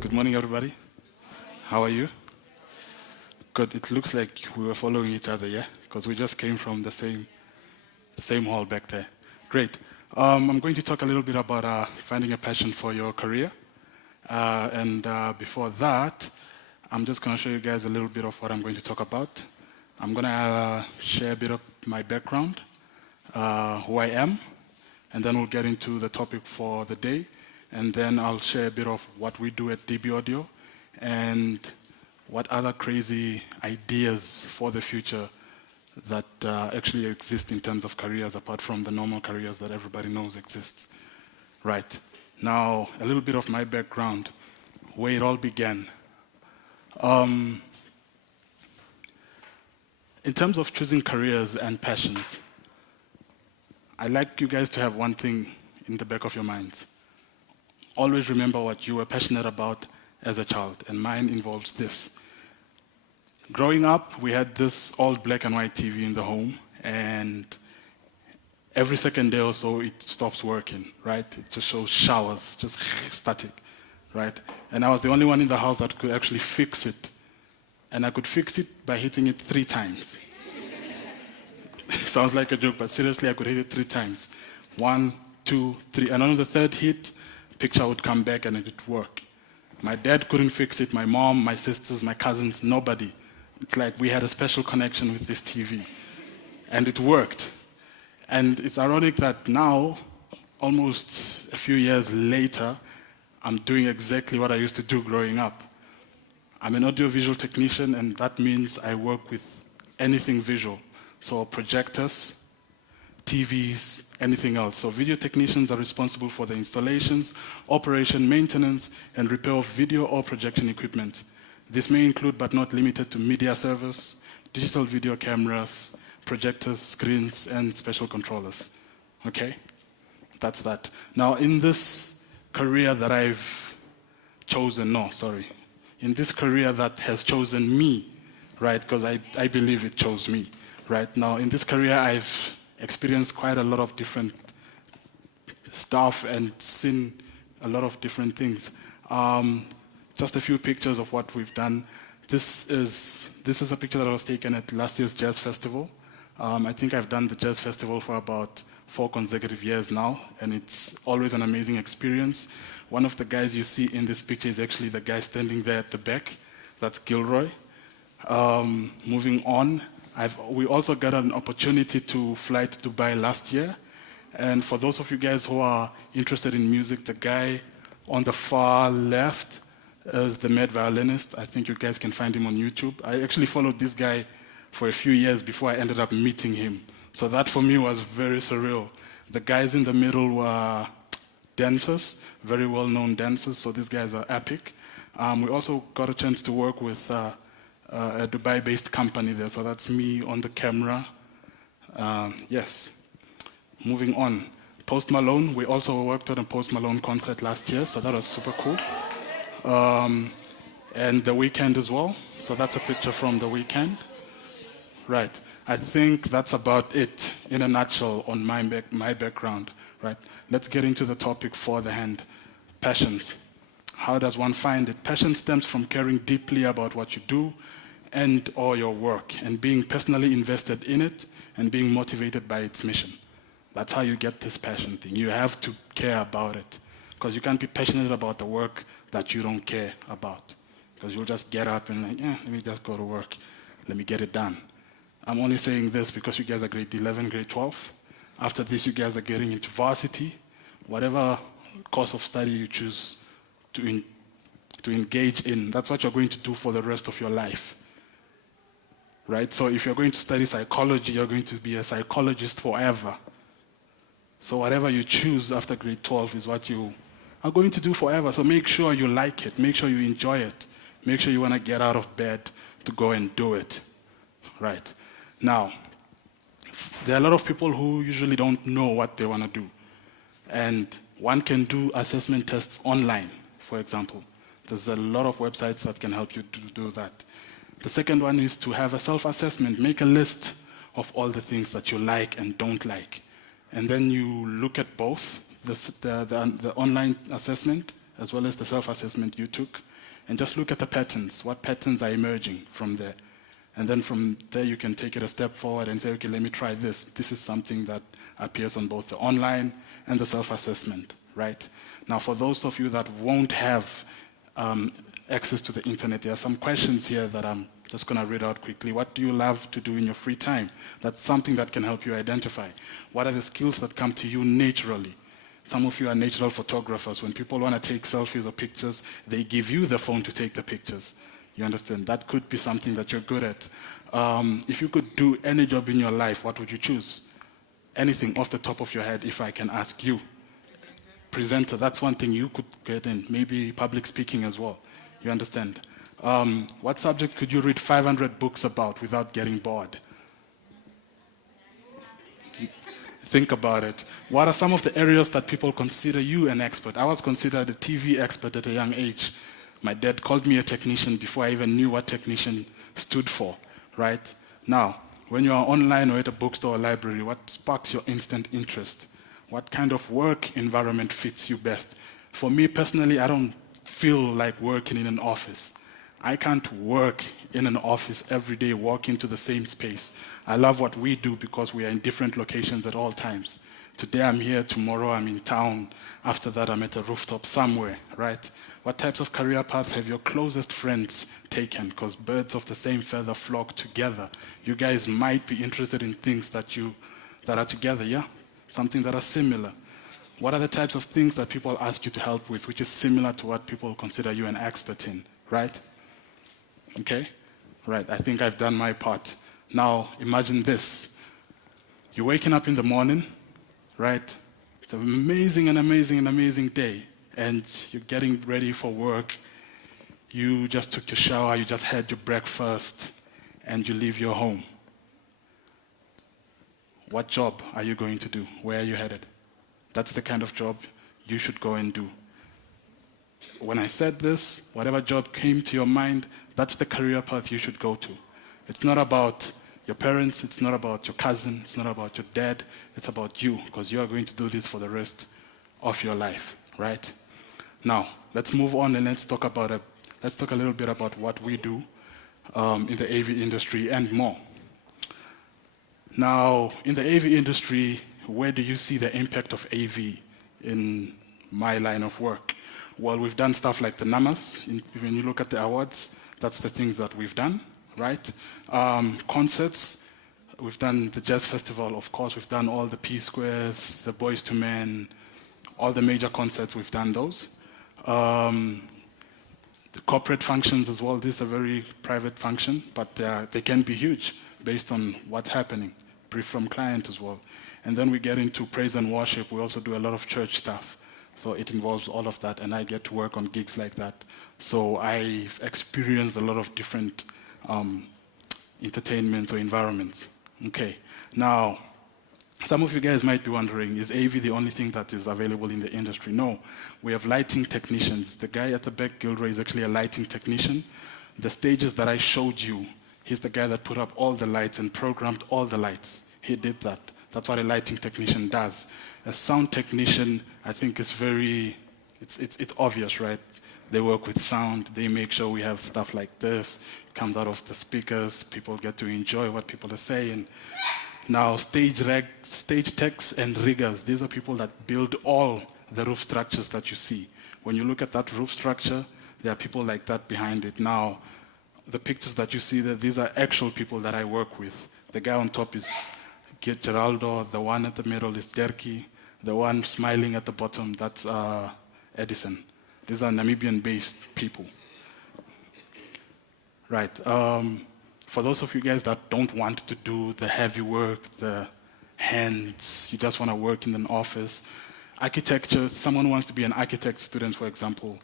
Good morning, everybody. How are you? Good. It looks like we were following each other, yeah? Because we just came from the same hall back there. Great. I'm going to talk a little bit about finding a passion for your career. And before that, I'm just going to show you guys a little bit of what I'm going to talk about. I'm going to share a bit of my background, who I am, and then we'll get into the topic for the day. And then I'll share a bit of what we do at DB Audio and what other crazy ideas for the future that actually exist in terms of careers apart from the normal careers that everybody knows exists. Right. Now, a little bit of my background, where it all began. In terms of choosing careers and passions, I'd like you guys to have one thing in the back of your minds. Always remember what you were passionate about as a child, and mine involves this. Growing up, we had this old black and white TV in the home, and every second day or so, it stops working, right? It just shows showers, just static, right? And I was the only one in the house that could actually fix it. And I could fix it by hitting it 3 times. Sounds like a joke, but seriously, I could hit it 3 times. 1, 2, 3. And on the third hit, picture would come back and it would work. My dad couldn't fix it, my mom, my sisters, my cousins, nobody. It's like we had a special connection with this TV. And it worked. And it's ironic that now, almost a few years later, I'm doing exactly what I used to do growing up. I'm an audiovisual technician, and that means I work with anything visual. So projectors, TVs, anything else. So video technicians are responsible for the installations, operation, maintenance, and repair of video or projection equipment. This may include, but not limited to, media servers, digital video cameras, projectors, screens, and special controllers. Okay? That's that. Now, in this career that I've chosen, in this career that has chosen me, right? Because I believe it chose me, right? Now, in this career, I've experienced quite a lot of different stuff and seen a lot of different things. Just a few pictures of what we've done. This is a picture that was taken at last year's Jazz Festival. I think I've done the Jazz Festival for about 4 consecutive years now, and it's always an amazing experience. One of the guys you see in this picture is actually the guy standing there at the back. That's Gilroy. Moving on, we also got an opportunity to fly to Dubai last year. And for those of you guys who are interested in music, the guy on the far left is the mad violinist. I think you guys can find him on YouTube. I actually followed this guy for a few years before I ended up meeting him. So that for me was very surreal. The guys in the middle were dancers, very well-known dancers, so these guys are epic. We also got a chance to work with a Dubai-based company there, so that's me on the camera. Yes. Moving on. Post Malone, we also worked on a Post Malone concert last year, so that was super cool. And The Weeknd as well, so that's a picture from The Weeknd. Right. I think that's about it in a nutshell on my background. Right. Let's get into the topic for the hand. Passions. How does one find it? Passion stems from caring deeply about what you do and or your work, and being personally invested in it and being motivated by its mission. That's how you get this passion thing. You have to care about it, because you can't be passionate about the work that you don't care about, because you'll just get up and let me just go to work. Let me get it done. I'm only saying this because you guys are grade 11, grade 12. After this, you guys are getting into varsity. Whatever course of study you choose to engage in, that's what you're going to do for the rest of your life. Right? So if you're going to study psychology, you're going to be a psychologist forever. So whatever you choose after grade 12 is what you are going to do forever. So make sure you like it. Make sure you enjoy it. Make sure you want to get out of bed to go and do it. Right? Now, there are a lot of people who usually don't know what they want to do. And one can do assessment tests online, for example. There's a lot of websites that can help you to do that. The second one is to have a self-assessment. Make a list of all the things that you like and don't like. And then you look at both, the online assessment as well as the self-assessment you took, and just look at the patterns. What patterns are emerging from there? And then from there, you can take it a step forward and say, okay, let me try this. This is something that appears on both the online and the self-assessment, right? Now, for those of you that won't have access to the internet, there are some questions here that I'm just going to read out quickly. What do you love to do in your free time? That's something that can help you identify. What are the skills that come to you naturally? Some of you are natural photographers. When people want to take selfies or pictures, they give you the phone to take the pictures. You understand? That could be something that you're good at. If you could do any job in your life, what would you choose? Anything off the top of your head, if I can ask you. Presenter, that's one thing you could get in. Maybe public speaking as well. You understand? What subject could you read 500 books about without getting bored? Think about it. What are some of the areas that people consider you an expert? I was considered a TV expert at a young age. My dad called me a technician before I even knew what technician stood for, right? Now, when you are online or at a bookstore or library, what sparks your instant interest? What kind of work environment fits you best? For me personally, I don't feel like working in an office. I can't work in an office every day, walk into the same space. I love what we do because we are in different locations at all times. Today I'm here, tomorrow I'm in town, after that I'm at a rooftop somewhere, right? What types of career paths have your closest friends taken? Because birds of the same feather flock together. You guys might be interested in things that are together, yeah? Something that are similar. What are the types of things that people ask you to help with, which is similar to what people consider you an expert in, right? Okay? Right, I think I've done my part. Now, imagine this. You're waking up in the morning, right? It's an amazing day. And you're getting ready for work. You just took your shower, you just had your breakfast, and you leave your home. What job are you going to do? Where are you headed? That's the kind of job you should go and do. When I said this, whatever job came to your mind, that's the career path you should go to. It's not about your parents, it's not about your cousin, it's not about your dad, it's about you, because you are going to do this for the rest of your life, right? Now, let's move on and let's talk a little bit about what we do in the AV industry and more. Now, in the AV industry, where do you see the impact of AV in my line of work? Well, we've done stuff like the NAMAs. When you look at the awards, that's the things that we've done, right? Concerts, we've done the Jazz Festival, of course, we've done all the P-Squares, the Boys to Men, all the major concerts, we've done those. The corporate functions as well, this is a very private function, but they can be huge based on what's happening, brief from client as well. And then we get into praise and worship, we also do a lot of church stuff. So it involves all of that, and I get to work on gigs like that. So I've experienced a lot of different entertainments or environments. Okay, now, some of you guys might be wondering, is AV the only thing that is available in the industry? No, we have lighting technicians. The guy at the back, Gilroy, is actually a lighting technician. The stages that I showed you, he's the guy that put up all the lights and programmed all the lights. He did that. That's what a lighting technician does. A sound technician, I think, is it's obvious, right? They work with sound. They make sure we have stuff like this. It comes out of the speakers. People get to enjoy what people are saying. Now, stage techs and riggers, these are people that build all the roof structures that you see. When you look at that roof structure, there are people like that behind it. Now, the pictures that you see there, these are actual people that I work with. The guy on top is Geraldo, the one at the middle is Derki, the one smiling at the bottom, that's Edison. These are Namibian-based people. Right. For those of you guys that don't want to do the heavy work, the hands, you just want to work in an office, architecture, someone who wants to be an architect student, for example,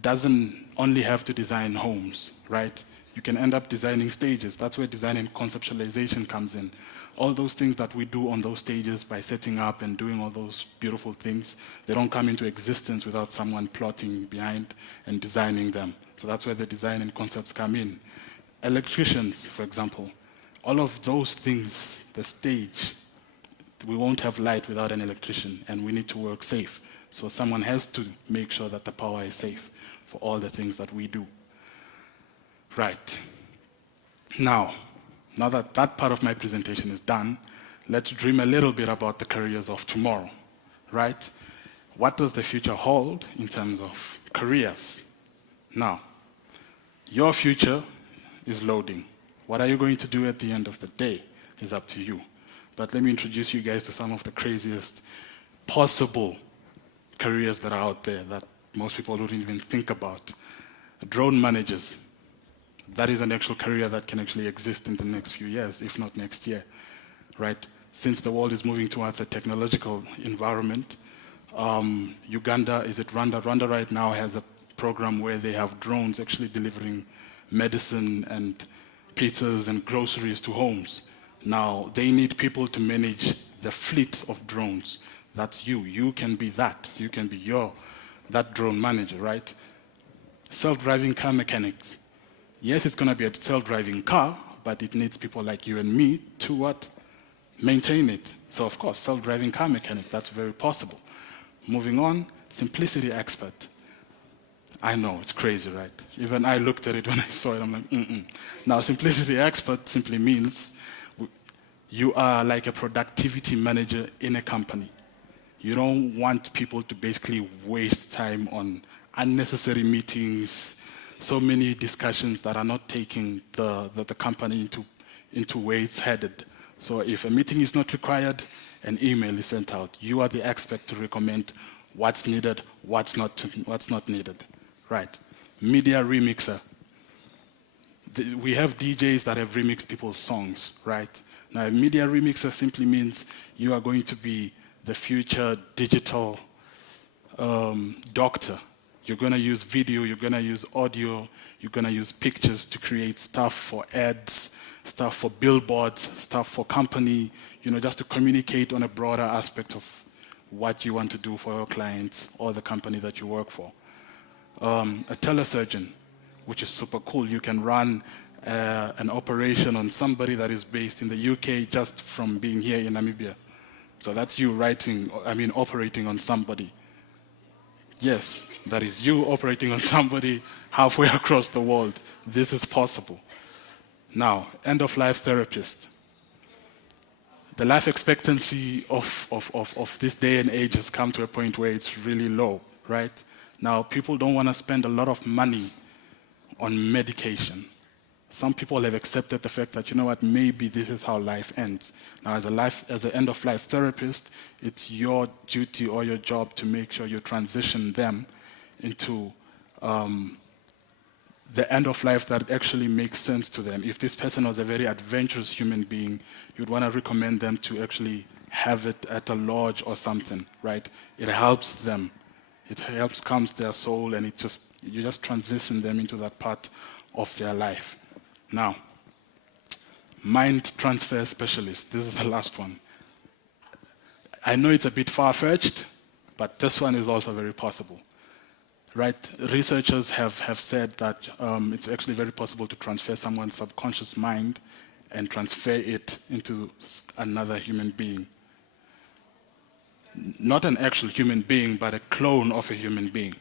doesn't only have to design homes, right? You can end up designing stages. That's where design and conceptualization comes in. All those things that we do on those stages by setting up and doing all those beautiful things, they don't come into existence without someone plotting behind and designing them. So that's where the design and concepts come in. Electricians, for example, all of those things, the stage, we won't have light without an electrician, and we need to work safe. So someone has to make sure that the power is safe for all the things that we do. Right. Now that that part of my presentation is done, let's dream a little bit about the careers of tomorrow, right? What does the future hold in terms of careers? Now, your future is loading. What are you going to do at the end of the day is up to you. But let me introduce you guys to some of the craziest possible careers that are out there that most people don't even think about. Drone managers. That is an actual career that can actually exist in the next few years, if not next year, right? Since the world is moving towards a technological environment, Uganda, is it Rwanda? Rwanda right now has a program where they have drones actually delivering medicine and pizzas and groceries to homes. Now, they need people to manage the fleet of drones. That's you. You can be that. You can be that drone manager, right? Self-driving car mechanics. Yes, it's going to be a self-driving car, but it needs people like you and me to what? Maintain it. So, of course, self-driving car mechanic, that's very possible. Moving on, simplicity expert. I know, it's crazy, right? Even I looked at it when I saw it, I'm like, mm-mm. Now, simplicity expert simply means you are like a productivity manager in a company. You don't want people to basically waste time on unnecessary meetings, so many discussions that are not taking the company into where it's headed. So if a meeting is not required, an email is sent out. You are the expert to recommend what's needed, what's not needed. Right. Media remixer. We have DJs that have remixed people's songs, right? Now, a media remixer simply means you are going to be the future digital doctor. You're going to use video, you're going to use audio, you're going to use pictures to create stuff for ads, stuff for billboards, stuff for company, just to communicate on a broader aspect of what you want to do for your clients or the company that you work for. A telesurgeon, which is super cool. You can run an operation on somebody that is based in the UK just from being here in Namibia. So that's you operating on somebody. Yes, that is you operating on somebody halfway across the world. This is possible. Now, end-of-life therapist. The life expectancy of this day and age has come to a point where it's really low, right? Now, people don't want to spend a lot of money on medication. Some people have accepted the fact that, maybe this is how life ends. Now, as an end-of-life therapist, it's your duty or your job to make sure you transition them into the end of life that actually makes sense to them. If this person was a very adventurous human being, you'd want to recommend them to actually have it at a lodge or something, right? It helps them. It helps calm their soul, and you just transition them into that part of their life. Now, mind transfer specialist. This is the last one. I know it's a bit far-fetched, but this one is also very possible. Right? Researchers have said that it's actually very possible to transfer someone's subconscious mind and transfer it into another human being. Not an actual human being, but a clone of a human being.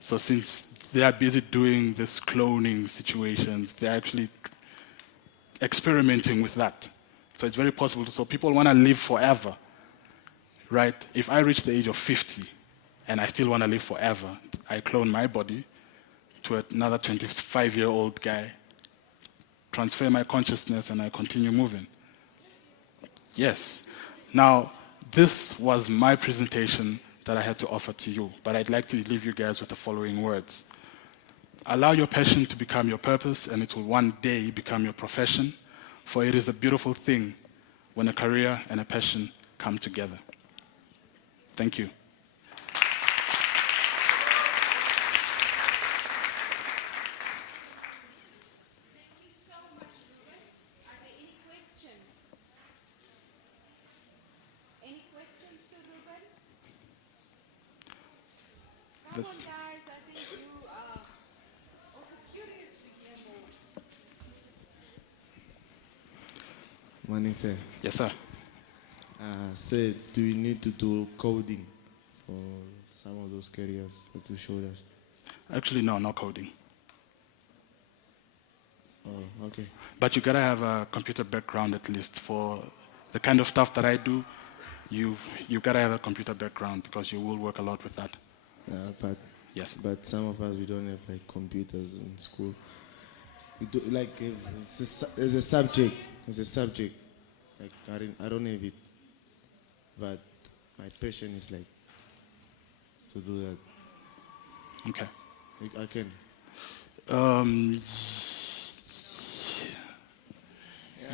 So since they are busy doing this cloning situations, they're actually experimenting with that. So it's very possible. So people want to live forever, right? If I reach the age of 50 and I still want to live forever, I clone my body to another 25-year-old guy, transfer my consciousness, and I continue moving. Yes. Now, this was my presentation that I had to offer to you, but I'd like to leave you guys with the following words. Allow your passion to become your purpose, and it will one day become your profession, for it is a beautiful thing when a career and a passion come together. Thank you. Come on, guys. I think you are also curious to hear more. Morning, sir. Yes, sir. Sir, do you need to do coding for some of those careers that you showed us? Actually, no coding. Oh, okay. But you gotta have a computer background at least for the kind of stuff that I do. You gotta have a computer background because you will work a lot with that. But Yes. but some of us we don't have like computers in school. We do like if it's a subject. It's a subject. Like I don't have it, but my passion is like to do that. Okay. I can. Um,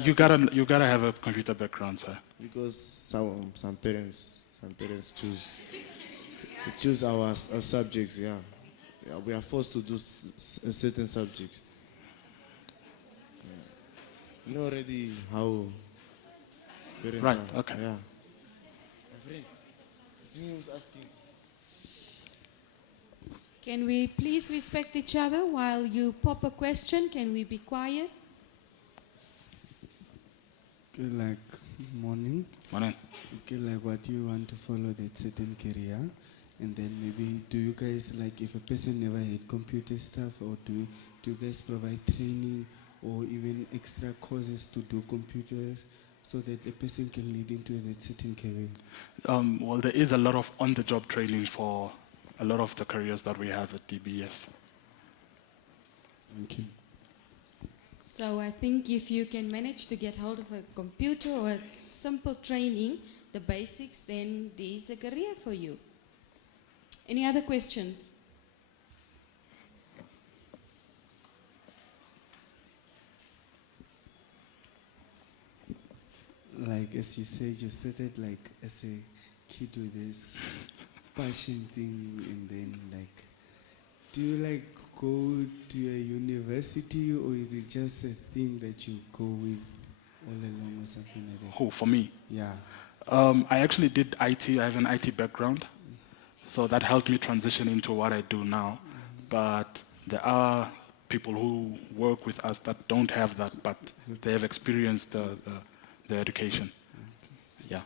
you gotta have a computer background, sir. Because some parents choose our subjects. Yeah. We are forced to do certain subjects. You know already how parents Right, are. okay. Yeah. My friend, it's me who's asking. Can we please respect each other while you pop a question? Can we be quiet? Okay, like morning. Morning. Okay, like what you want to follow that certain career, and then maybe do you guys like if a person never had computer stuff, or do you guys provide training or even extra courses to do computers so that a person can lead into that certain career? Well, there is a lot of on-the-job training for a lot of the careers that we have at DBS. Thank you. So I think if you can manage to get hold of a computer or a simple training, the basics, then there's a career for you. Any other questions? Like as you said, you started like as a kid with this passion thing, and then like, do you like go to a university, or is it just a thing that you go with all along or something like that? Who, for me? Yeah. I actually did IT. I have an IT background. So that helped me transition into what I do now. But there are people who work with us that don't have that, but they have experienced the education. Yeah.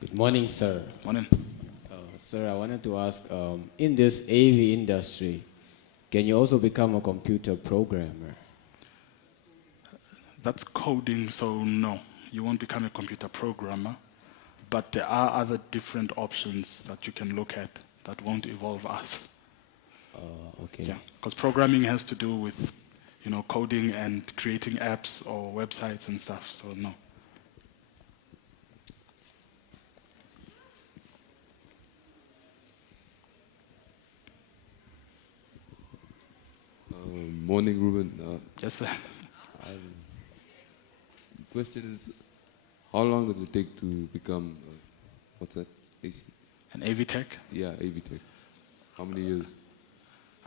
Good morning, sir. Morning. Sir, I wanted to ask, in this AV industry, can you also become a computer programmer? That's coding, so no, you won't become a computer programmer. But there are other different options that you can look at that won't involve us. Okay. Yeah, because programming has to do with, coding and creating apps or websites and stuff. So no. Morning, Ruben. Yes, sir. The question is, how long does it take to become, what's that? AC? An AV tech? Yeah, AV Tech. How many years?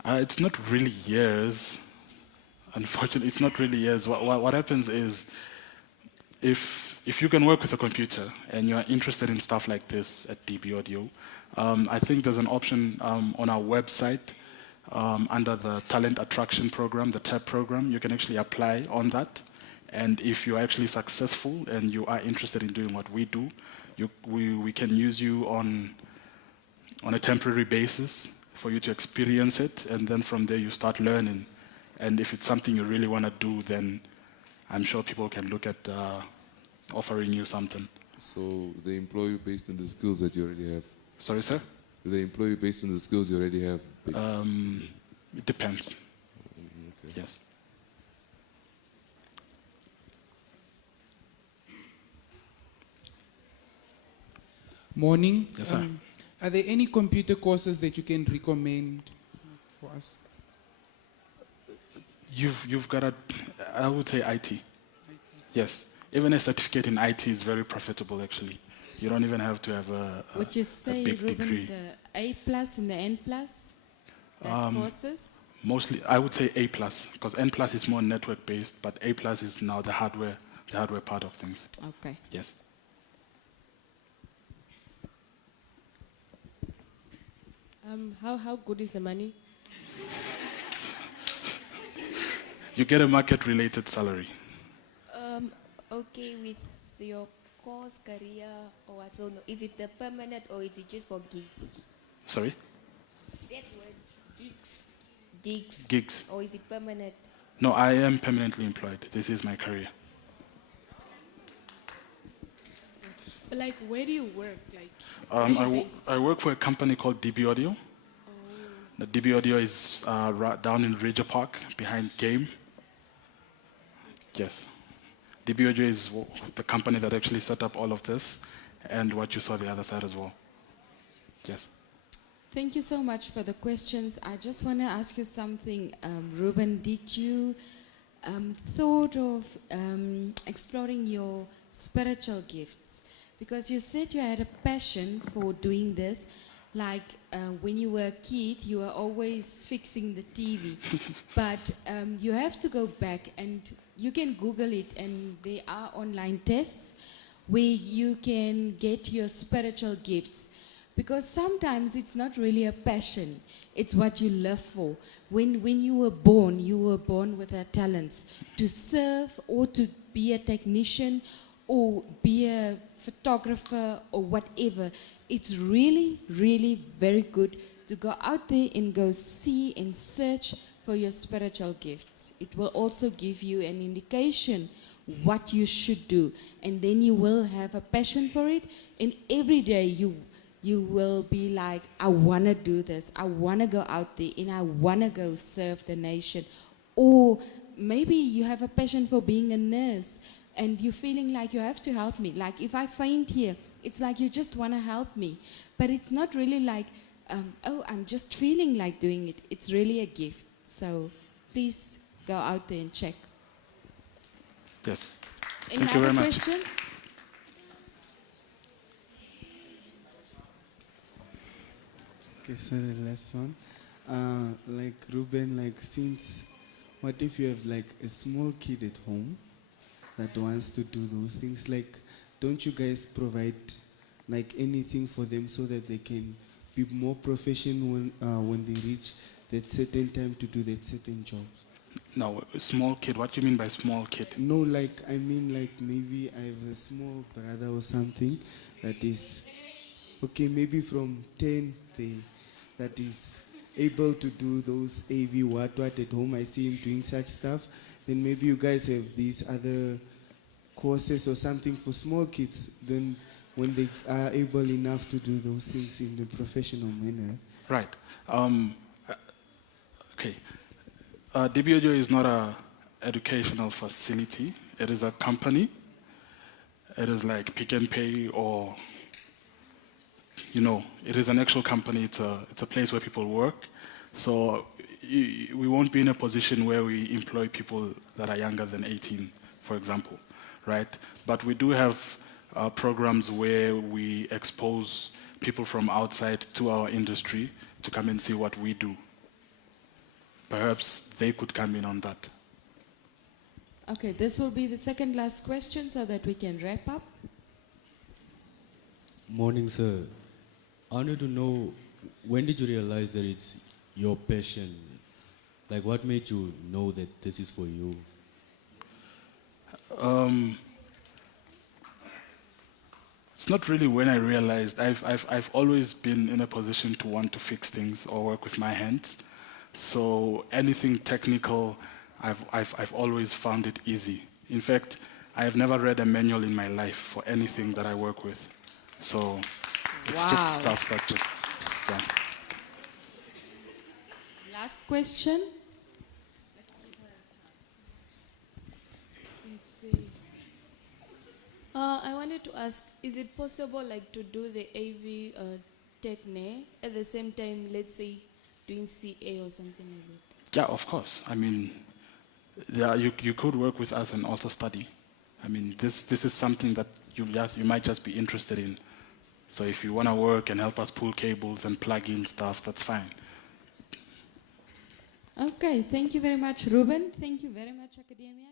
It's not really years. Unfortunately, it's not really years. What happens is, if you can work with a computer and you are interested in stuff like this at DB Audio, I think there's an option on our website under the Talent Attraction Program, the TAP program. You can actually apply on that. And if you're actually successful and you are interested in doing what we do, we can use you on a temporary basis for you to experience it, and then from there you start learning. And if it's something you really want to do, then I'm sure people can look at offering you something. So they employ you based on the skills that you already have? Sorry, sir? Do they employ you based on the skills you already have? It depends. Okay. Yes. Morning. Yes, sir. Are there any computer courses that you can recommend for us? You've got I would say IT. Yes. Even a certificate in IT is very profitable, actually. You don't even have to have a Would you say, big Ruben, degree. the A plus and the N plus? That courses? Mostly, I would say A+, because N+ is more network-based, but A+ is now the hardware part of things. Okay. Yes. How good is the money? You get a market-related salary. Okay, with your course, career, or what? So, is it the permanent or is it just for gigs? Sorry? that word, gigs. Gigs. Gigs. Or is it permanent? No, I am permanently employed. This is my career. But like, where do you work? Like, I work for a company called DB Audio. The DB Audio is down in Ridger Park, behind Game. Yes. DB Audio is the company that actually set up all of this, and what you saw the other side as well. Yes. Thank you so much for the questions. I just want to ask you something, Ruben. Did you thought of exploring your spiritual gifts? Because you said you had a passion for doing this. Like when you were a kid, you were always fixing the TV. But you have to go back, and you can Google it, and there are online tests where you can get your spiritual gifts. Because sometimes it's not really a passion, it's what you live for. When you were born with a talents to serve or to be a technician or be a photographer or whatever. It's really, really very good to go out there and go see and search for your spiritual gifts. It will also give you an indication what you should do, and then you will have a passion for it, and every day you will be like, I want to do this. I want to go out there and I want to go serve the nation. Or maybe you have a passion for being a nurse and you're feeling like you have to help me. Like if I faint here, it's like you just want to help me. But it's not really like, oh, I'm just feeling like doing it. It's really a gift. So please go out there and check. Yes. Any Thank you very other much. questions? Okay, so the last one. Like Ruben, like since, what if you have like a small kid at home that wants to do those things? Like, don't you guys provide like anything for them so that they can be more professional when they reach that certain time to do that certain job? No, a small kid. What do you mean by small kid? No, like I mean like maybe I have a small brother or something that is, okay, maybe from 10 that is able to do those AV what at home. I see him doing such stuff. Then maybe you guys have these other courses or something for small kids. Then when they are able enough to do those things in a professional manner. Right. Okay. DB Audio is not an educational facility. It is a company. It is like Pick and Pay, or, you know, it is an actual company. It's a place where people work. So we won't be in a position where we employ people that are younger than 18, for example, right? But we do have programs where we expose people from outside to our industry to come and see what we do. Perhaps they could come in on that. Okay, this will be the second last question so that we can wrap up. Morning, sir. I wanted to know, when did you realize that it's your passion? Like, what made you know that this is for you? It's not really when I realized. I've always been in a position to want to fix things or work with my hands. So anything technical, I've always found it easy. In fact, I have never read a manual in my life for anything that I work with. So it's just stuff that just, yeah. Last question. Let's see. I wanted to ask, is it possible like to do the AV techne at the same time, let's say, doing CA or something like that? Yeah, of course. I mean, you could work with us and also study. I mean, this is something that you might just be interested in. So if you want to work and help us pull cables and plug in stuff, that's fine. Okay, thank you very much, Ruben. Thank you very much, Academia.